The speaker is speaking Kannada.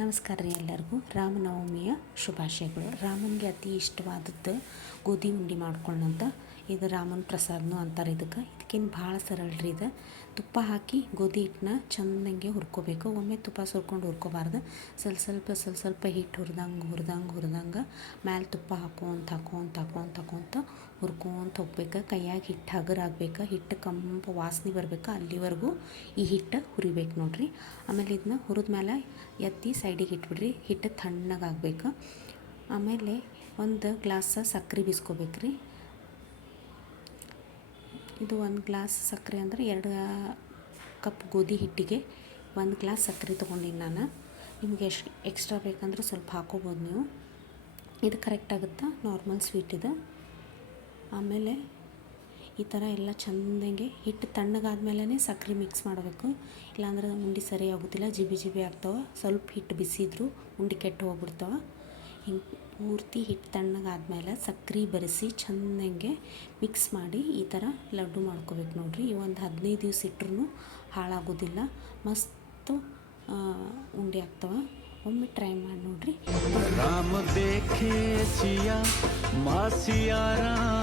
ನಮಸ್ಕಾರ ರೀ ಎಲ್ಲರಿಗೂ. ರಾಮನವಮಿಯ ಶುಭಾಶಯಗಳು. ರಾಮನಿಗೆ ಅತಿ ಇಷ್ಟವಾದದ್ದು ಗೋಧಿ ಉಂಡಿ ಮಾಡ್ಕೊಳ್ಳೋಂಥ ಇದು ರಾಮನ ಪ್ರಸಾದನು ಅಂತಾರೆ ಇದಕ್ಕೆ. ಇದಕ್ಕೇನು ಭಾಳ ಸರಳ ರೀ ಇದು. ತುಪ್ಪ ಹಾಕಿ ಗೋಧಿ ಹಿಟ್ಟನ್ನ ಚೆಂದಂಗೆ ಹುರ್ಕೋಬೇಕು. ಒಮ್ಮೆ ತುಪ್ಪ ಸುರ್ಕೊಂಡು ಹುರ್ಕೋಬಾರ್ದು. ಸ್ವಲ್ಪ ಸ್ವಲ್ಪ ಸ್ವಲ್ಪ ಸ್ವಲ್ಪ ಹಿಟ್ಟು ಹುರಿದಂಗೆ ಹುರಿದಂಗೆ ಹುರಿದಂಗೆ ಮ್ಯಾಲೆ ತುಪ್ಪ ಹಾಕೋಂತ ಹಾಕೋಂತ ಹಾಕೋಂತ ಹಾಕೋಂತ ಹುರ್ಕೊಂತ ಹೋಗ್ಬೇಕು. ಕೈಯಾಗಿ ಹಿಟ್ಟು ಹಗರಾಗ್ಬೇಕು ಹಿಟ್ಟು ಕಂಪು ವಾಸನೆ ಬರ್ಬೇಕು ಅಲ್ಲಿವರೆಗೂ ಈ ಹಿಟ್ಟು ಹುರಿಬೇಕು ನೋಡಿರಿ. ಆಮೇಲೆ ಇದನ್ನ ಹುರಿದ ಮೇಲೆ ಎತ್ತಿ ಸೈಡಿಗೆ ಇಟ್ಬಿಡ್ರಿ. ಹಿಟ್ಟು ತಣ್ಣಗಾಗಬೇಕು ಆಮೇಲೆ ಒಂದು ಗ್ಲಾಸ್ ಸಕ್ಕರೆ ಬೀಸ್ಕೋಬೇಕ್ರಿ ಇದು ಒಂದು ಗ್ಲಾಸ್ ಸಕ್ಕರೆ ಅಂದರೆ ಎರಡು ಕಪ್ ಗೋಧಿ ಹಿಟ್ಟಿಗೆ ಒಂದು ಗ್ಲಾಸ್ ಸಕ್ಕರೆ ತೊಗೊಂಡಿನಿ ನಾನು. ನಿಮ್ಗೆ ಎಷ್ಟು, ಎಕ್ಸ್ಟ್ರಾ ಬೇಕಂದ್ರೆ ಸ್ವಲ್ಪ ಹಾಕೋಬೋದು ನೀವು. ಇದು ಕರೆಕ್ಟ್ ಆಗುತ್ತಾ? ನಾರ್ಮಲ್ ಸ್ವೀಟ್ ಇದು. ಆಮೇಲೆ ಈ ಥರ ಎಲ್ಲ ಚೆಂದಂಗೆ ಹಿಟ್ಟು ತಣ್ಣಗಾದ್ಮೇಲೆ ಸಕ್ಕರೆ ಮಿಕ್ಸ್ ಮಾಡಬೇಕು. ಇಲ್ಲಾಂದ್ರೆ ಉಂಡಿ ಸರಿ ಆಗೋದಿಲ್ಲ, ಜಿಬಿ ಜಿಬಿ ಆಗ್ತಾವೆ. ಸ್ವಲ್ಪ ಹಿಟ್ಟು ಬಿಸಿದ್ರು ಉಂಡಿ ಕೆಟ್ಟು ಹೋಗ್ಬಿಡ್ತಾವೆ. ಹಿಂಗೆ ಪೂರ್ತಿ ಹಿಟ್ಟು ತಣ್ಣಗಾದ್ಮೇಲೆ ಸಕ್ಕರೆ ಬೆರೆಸಿ ಚೆಂದಂಗೆ ಮಿಕ್ಸ್ ಮಾಡಿ ಈ ಥರ ಲಡ್ಡು ಮಾಡ್ಕೋಬೇಕು ನೋಡಿರಿ. ಈ ಒಂದು ಹದಿನೈದು ದಿವ್ಸ ಇಟ್ಟರು ಹಾಳಾಗೋದಿಲ್ಲ. ಮಸ್ತು ಉಂಡೆ ಆಗ್ತಾವೆ. ಒಮ್ಮೆ ಟ್ರೈ ಮಾಡಿ ನೋಡಿರಿ. রাম দেখেছিয়া মাসিয়া রাম